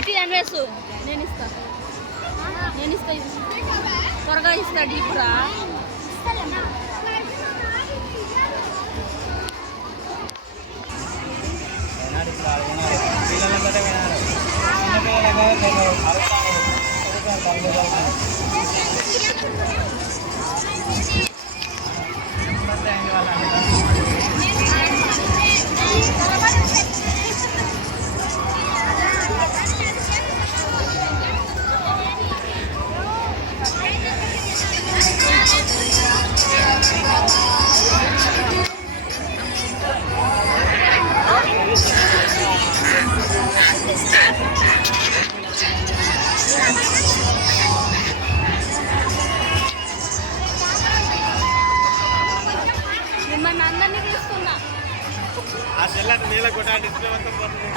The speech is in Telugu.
ఇటు అన్వేసు నేను ఇస్తా త్వరగా ఇస్తాడు ఇప్పుడు మిమ్మల్ని అందరినీ తీసుకున్నా ఆ సెల్ నీళ్ళ కొట్టాలి డిస్ప్లే మొత్తం